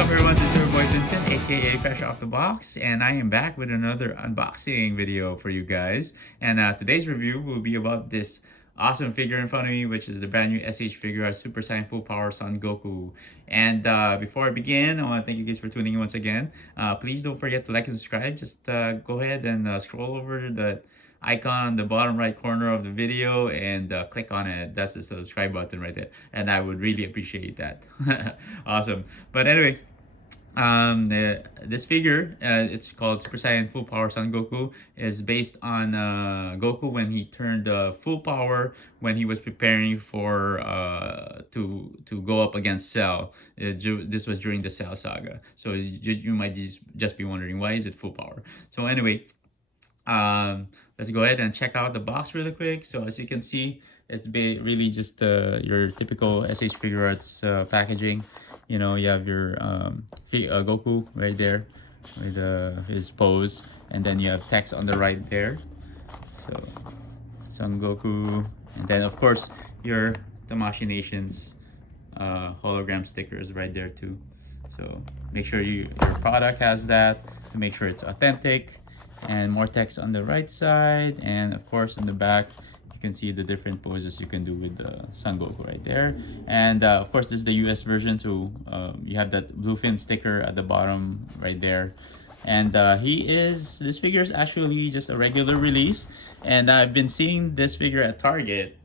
up everyone, this is your boy Vincent, aka Fresh Off the Box, and I am back with another unboxing video for you guys. And today's review will be about this awesome figure in front of me, which is the brand new SH Figuarts Super Saiyan Full Power Son Goku. And before I begin, I want to thank you guys for tuning in once again. Please don't forget to like and subscribe. Just go ahead and scroll over the icon on the bottom right corner of the video and click on it. That's the subscribe button right there, and I would really appreciate that. Awesome. But anyway, this figure, it's called Super Saiyan Full Power Son Goku, is based on Goku when he turned full power when he was preparing for to go up against Cell. This was during the Cell saga, so you might just be wondering, why is it full power? So anyway, let's go ahead and check out the box really quick. So as you can see, it's really just your typical SH Figuarts packaging. You know, you have your Goku right there with his pose, and then you have text on the right there. So Son Goku, and then of course your Tamashii Nations hologram stickers right there too. So make sure your product has that to make sure it's authentic. And more text on the right side, and of course in the back you can see the different poses you can do with the Son Goku right there. And of course this is the US version, so you have that bluefin sticker at the bottom right there. And this figure is actually just a regular release, and I've been seeing this figure at Target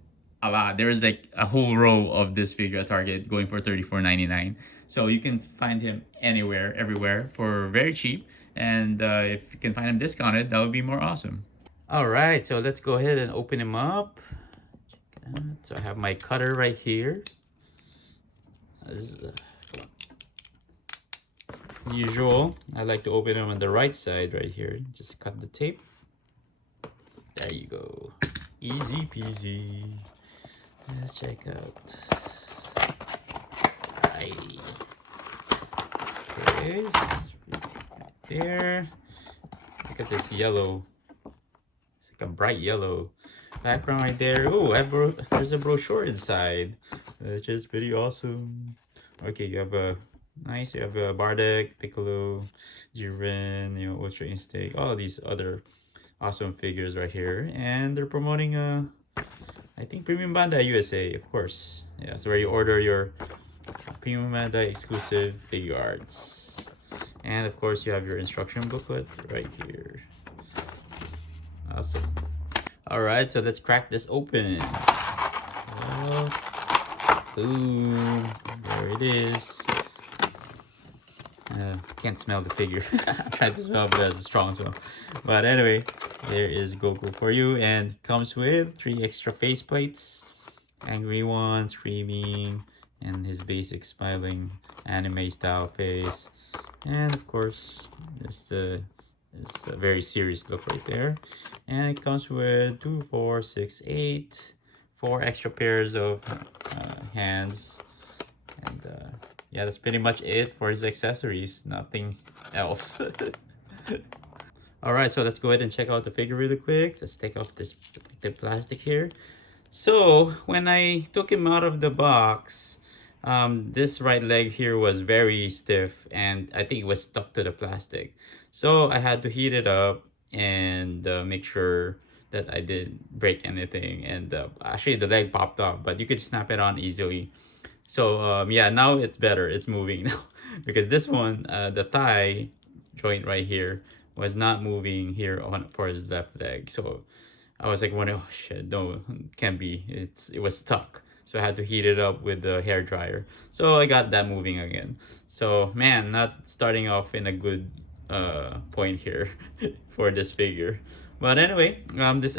a lot. There is like a whole row of this figure at Target going for $34.99, so you can find him anywhere, everywhere for very cheap. And if you can find him discounted, that would be more awesome. All right, so let's go ahead and open him up. So I have my cutter right here. As usual, I like to open him on the right side right here. Just cut the tape. There you go. Easy peasy. Let's check out. Alrighty. Okay. There, look at this yellow. It's like a bright yellow background right there. Oh, there's a brochure inside, which is pretty awesome. Okay, you have a Bardock, Piccolo, Jiren, Ultra Instinct, all of these other awesome figures right here, and they're promoting I think Premium Bandai USA, of course. Yeah, so where you order your Premium Bandai exclusive Figuarts. And of course you have your instruction booklet right here. Awesome. All right, so let's crack this open. Boom, there it is. Can't smell the figure. I tried to smell, but that's a strong smell. But anyway, there is Goku for you, and comes with 3 extra face plates. Angry one, screaming, and his basic smiling anime style face. And of course, this a very serious look right there. And it comes with 2, 4, 6, 8, 4 extra pairs of hands. And yeah, that's pretty much it for his accessories. Nothing else. Alright, so let's go ahead and check out the figure really quick. Let's take off this protective plastic here. So when I took him out of the box, this right leg here was very stiff, and I think it was stuck to the plastic. So I had to heat it up and make sure that I didn't break anything. And actually the leg popped off, but you could snap it on easily. So yeah, now it's better. It's moving now. Because this one, the thigh joint right here was not moving here for his left leg. So I was like, oh shit, no, can't be. It was stuck. So I had to heat it up with the hair dryer. So I got that moving again. So man, not starting off in a good point here for this figure. But anyway, this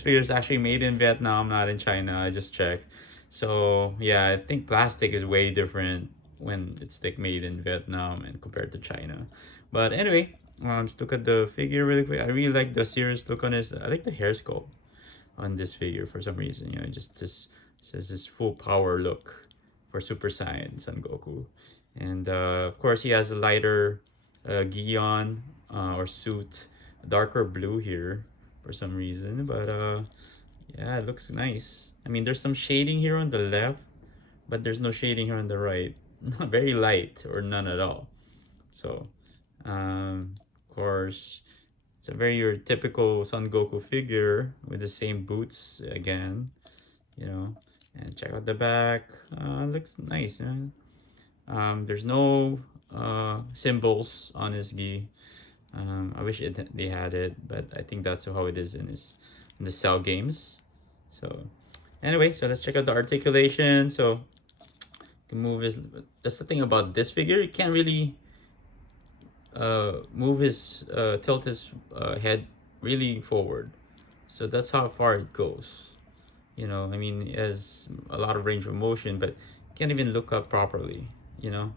figure is actually made in Vietnam, not in China. I just checked. So yeah, I think plastic is way different when it's like made in Vietnam and compared to China. But anyway, let's look at the figure really quick. I really like the serious look on this. I like the hair sculpt on this figure for some reason. Just says this full power look for Super Saiyan Son Goku. And of course he has a lighter Gion or suit, darker blue here for some reason. But yeah, it looks nice. I mean, there's some shading here on the left, but there's no shading here on the right. Very light or none at all. So, of course, it's a very your typical Son Goku figure with the same boots again, you know. And check out the back. Looks nice, man. There's no symbols on his gi. I wish they had it, but I think that's how it is in the Cell games. So anyway, so let's check out the articulation. So you can move his. That's the thing about this figure. You can't really move his tilt his head really forward. So that's how far it goes. You know, I mean, it has a lot of range of motion, but can't even look up properly. You know,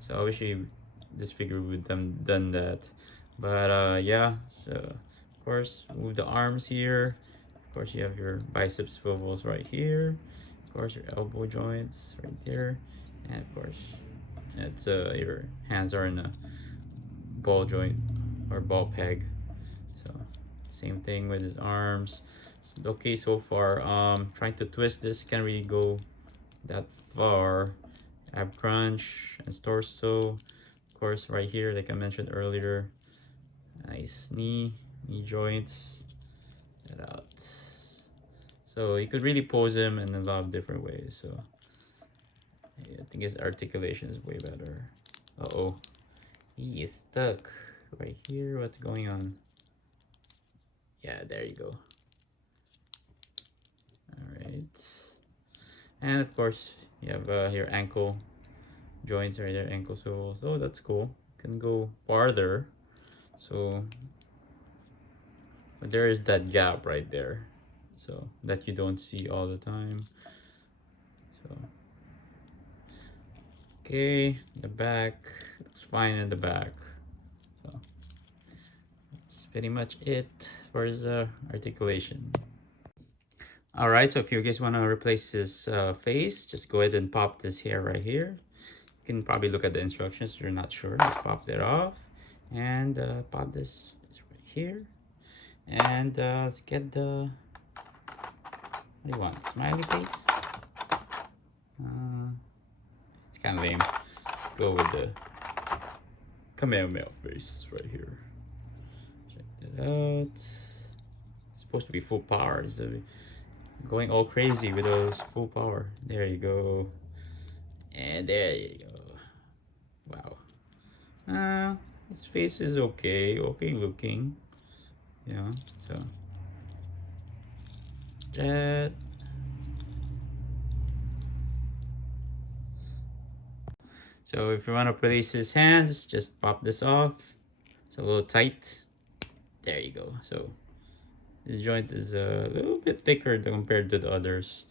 so I wish this figure would have done that. But yeah, so of course move the arms here. Of course you have your bicep swivels right here. Of course your elbow joints right there, and of course it's your hands are in a ball joint or ball peg. So same thing with his arms. So, okay, so far trying to twist this, can't really go that far. Ab crunch and torso, of course right here like I mentioned earlier. Nice knee joints. That out. So you could really pose him in a lot of different ways. So I think his articulation is way better. Uh-oh. He is stuck right here. What's going on? Yeah, there you go. Alright. And of course, you have your ankle joints right there, ankle soles. Oh, that's cool. Can go farther. So, but there is that gap right there. So, that you don't see all the time. So, okay, the back. Looks fine in the back. So, that's pretty much it for his articulation. Alright, so if you guys want to replace his face, just go ahead and pop this hair right here. You can probably look at the instructions if you're not sure. Just pop that off. And pop this right here. And let's get the, what do you want? Smiley face? It's kind of lame. Let's go with the Kamehameha face right here. Check that out. It's supposed to be full power. It's going all crazy with those full power. There you go. And there you go. Wow. His face is okay looking. Yeah, so that. So if you want to place his hands, just pop this off. It's a little tight. There you go. So this joint is a little bit thicker compared to the others.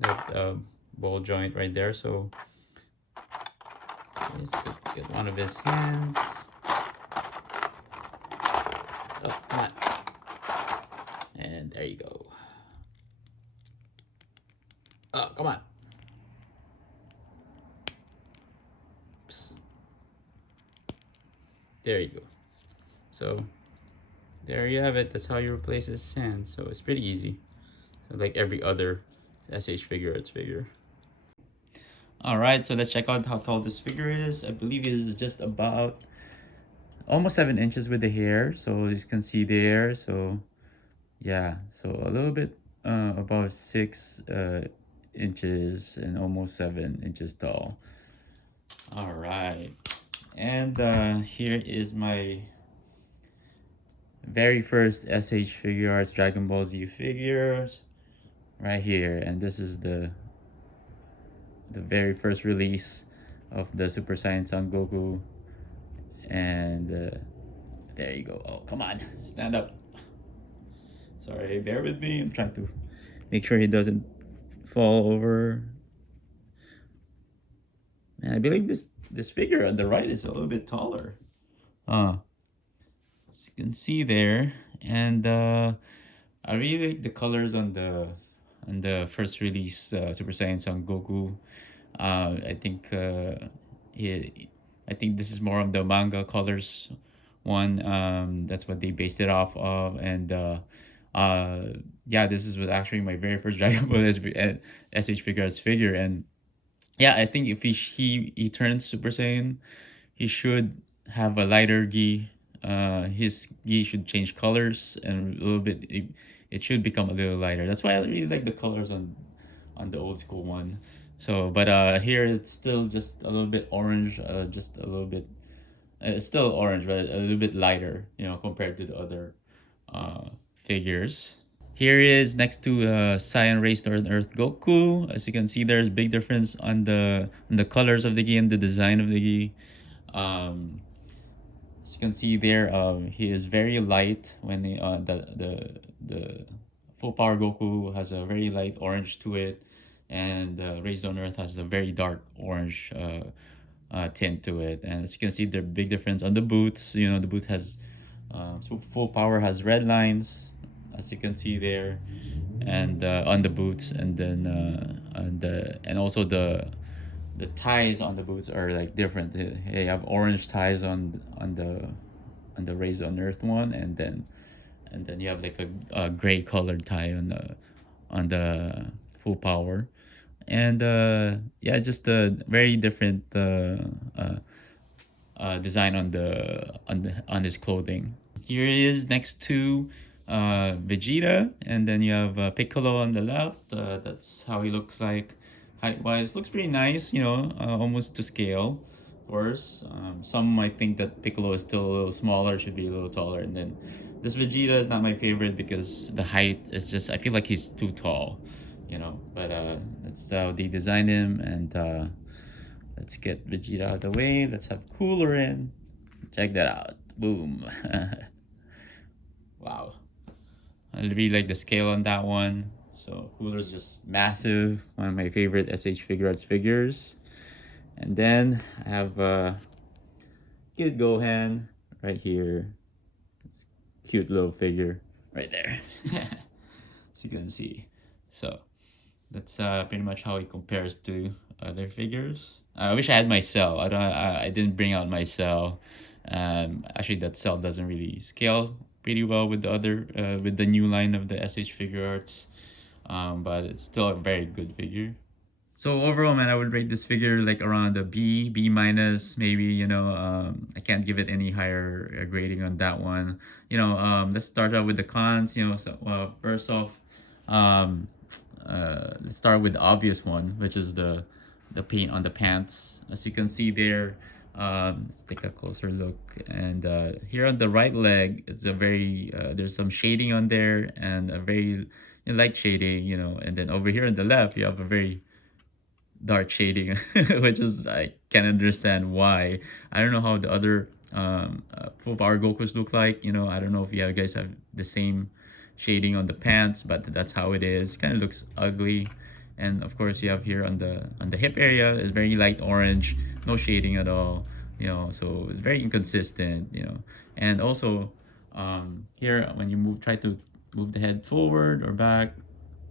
That ball joint right there. So let's get one of his hands. Oh, come on. And there you go. Oh, come on. Oops. There you go. So, there you have it. That's how you replace his hands. So, it's pretty easy. So, like every other SH Figuarts figure. Alright, so let's check out how tall this figure is. I believe it is just about almost 7 inches with the hair, so as you can see there. So yeah, so a little bit about 6 inches and almost 7 inches tall. All right, and here is my very first SH Figuarts Dragon Ball Z figures right here, and this is the very first release of the Super Saiyan Son Goku. And there you go. Oh, come on, stand up. Sorry, bear with me. I'm trying to make sure he doesn't fall over. And I believe this figure on the right is a little bit taller. As you can see there. And I really like the colors on the first release Super Saiyan Son Goku. I think I think this is more of the manga colors one. That's what they based it off of. And yeah, this was actually my very first Dragon Ball SH Figuarts figure. And yeah, I think if he turns Super Saiyan, he should have a lighter gi. His gi should change colors and a little bit. It should become a little lighter. That's why I really like the colors on the old school one. So, but here it's still just a little bit orange. Just a little bit. It's still orange, but a little bit lighter. Compared to the other figures. Here is next to Saiyan Race Northern Earth Goku. As you can see, there's big difference on the colors of the gi and the design of the gi. Um, as you can see there, he is very light when the full power Goku has a very light orange to it, and Raised on Earth has a very dark orange tint to it. And as you can see, there big difference on the boots. The boot has so full power has red lines, as you can see there, and on the boots, and then and also the ties on the boots are like different. They have orange ties on the Raised on Earth one, and then you have like a gray colored tie on the full power, and yeah, just a very different design on his clothing. Here he is next to Vegeta, and then you have Piccolo on the left. That's how he looks like height wise. Looks pretty nice, almost to scale. Of course, some might think that Piccolo is still a little smaller, should be a little taller, and then this Vegeta is not my favorite because the height is just, I feel like he's too tall, But that's how they designed him, and let's get Vegeta out of the way. Let's have Cooler in. Check that out. Boom. Wow. I really like the scale on that one. So Cooler's just massive. One of my favorite SH Figuarts figures. And then I have Kid Gohan right here. It's a cute little figure right there. As you can see. So that's pretty much how it compares to other figures. I wish I had my cell. I didn't bring out my cell. Actually, that cell doesn't really scale pretty well with the new line of the SH Figuarts. But it's still a very good figure. So overall, man, I would rate this figure like around a B minus, maybe. I can't give it any higher grading on that one. Let's start out with the cons. So first off, um, let's start with the obvious one, which is the paint on the pants. As you can see there, let's take a closer look. And here on the right leg, it's a very there's some shading on there, and a very light shading. And then over here on the left, you have a very dark shading, which is, I can't understand why. I don't know how the other full power Gokus look like. I don't know if you guys have the same shading on the pants, but that's how it is. Kind of looks ugly. And of course, you have here on the hip area is very light orange, no shading at all. So it's very inconsistent. And also here when you try to move the head forward or back,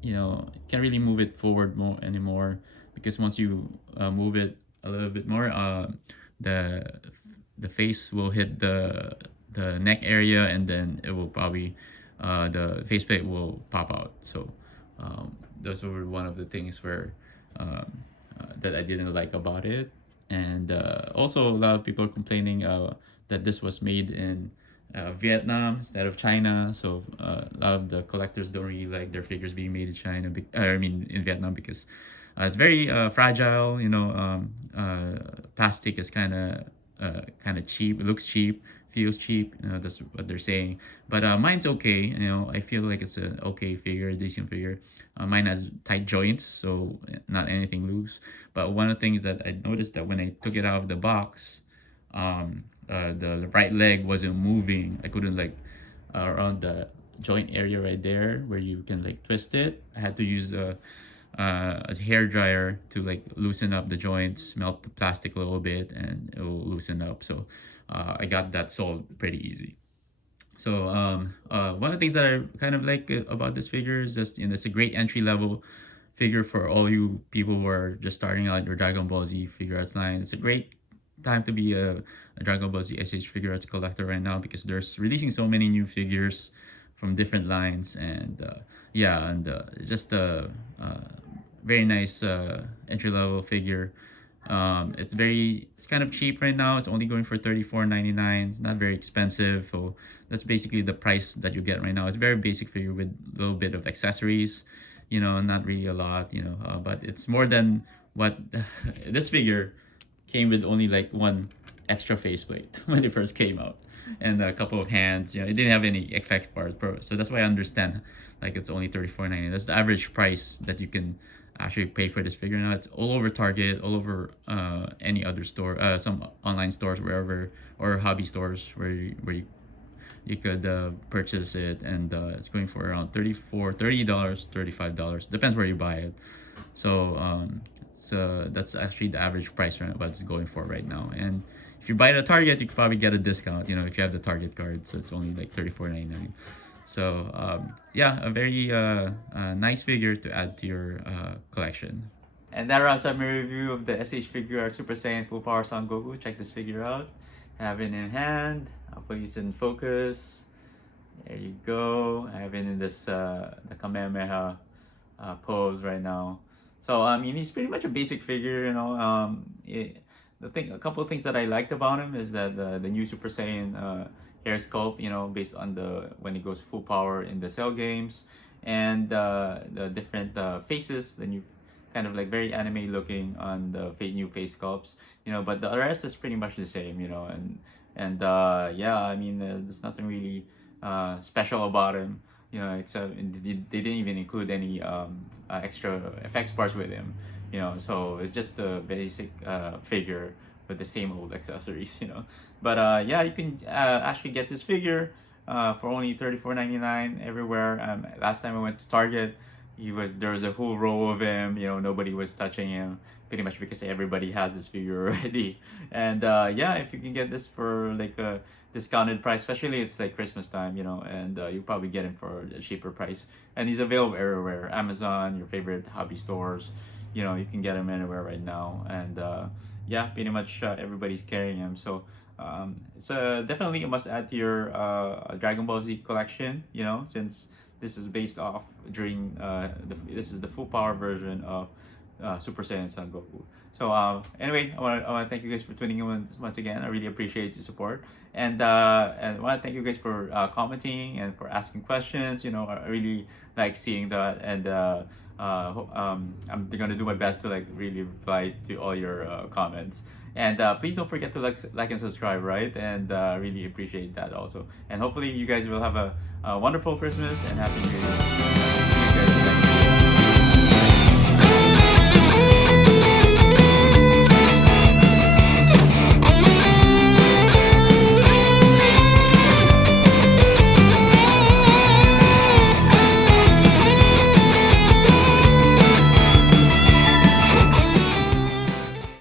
can't really move it forward more anymore, because once you move it a little bit more, the the face will hit the neck area, and then it will probably the faceplate will pop out. So those were one of the things where that I didn't like about it. And also a lot of people are complaining that this was made in Vietnam instead of China. So a lot of the collectors don't really like their figures being made in China. In Vietnam, because it's very fragile. Plastic is kind of cheap. It looks cheap, feels cheap. That's what they're saying. But mine's okay. I feel like it's an okay figure, a decent figure. Mine has tight joints, so not anything loose. But one of the things that I noticed, that when I took it out of the box, the right leg wasn't moving. I couldn't, like, around the joint area right there where you can like twist it. I had to use a hair dryer to like loosen up the joints, melt the plastic a little bit, and it will loosen up. So I got that solved pretty easy. So one of the things that I kind of like about this figure is just, it's a great entry level figure for all you people who are just starting out your Dragon Ball Z figure arts line. It's a great time to be a Dragon Ball Z SH figure arts collector right now, because there's releasing so many new figures from different lines. And just a very nice entry level figure. It's kind of cheap right now. It's only going for $34.99. It's not very expensive. So that's basically the price that you get right now. It's very basic figure with a little bit of accessories, not really a lot, but it's more than what this figure came with only like one extra faceplate when it first came out and a couple of hands. It didn't have any effect parts, so that's why I understand like it's only $34.99. That's the average price that you can actually pay for this figure. Now it's all over Target, all over any other store, some online stores, wherever, or hobby stores where you could purchase it, and it's going for around $30, $35. Depends where you buy it. So that's actually the average price right what it's going for right now. And if you buy it at Target, you could probably get a discount. If you have the Target card, so it's only like $34.99. So yeah, a very nice figure to add to your collection. And that wraps up my review of the SH Figuarts Super Saiyan Full Power Son Goku. Check this figure out. Have it in hand. I'll put it in focus. There you go. I have it in this the Kamehameha pose right now. So he's pretty much a basic figure. A couple of things that I liked about him is that the new Super Saiyan hair sculpt, based on when he goes full power in the Cell games, and the different faces, the new kind of like very anime looking on the new face sculpts, but the rest is pretty much the same, and yeah, there's nothing really special about him, except they didn't even include any extra effects parts with him, so it's just a basic figure with the same old accessories, but yeah, you can actually get this figure for only $34.99 everywhere. Last time I went to Target, there was a whole row of him, nobody was touching him, pretty much because everybody has this figure already. And yeah, if you can get this for like a discounted price, especially it's like Christmas time, and you probably get him for a cheaper price. And he's available everywhere, Amazon, your favorite hobby stores, you can get him anywhere right now. And yeah, pretty much everybody's carrying him. So it's definitely a must add to your Dragon Ball Z collection, since this is based off during this is the full power version of Super Saiyan Son Goku. So anyway, I want to thank you guys for tuning in once again. I really appreciate your support, and I want to thank you guys for commenting and for asking questions. I really like seeing that, and I'm gonna do my best to like really reply to all your comments. And please don't forget to like and subscribe, right? And really appreciate that also. And hopefully you guys will have a wonderful Christmas and Happy New Year.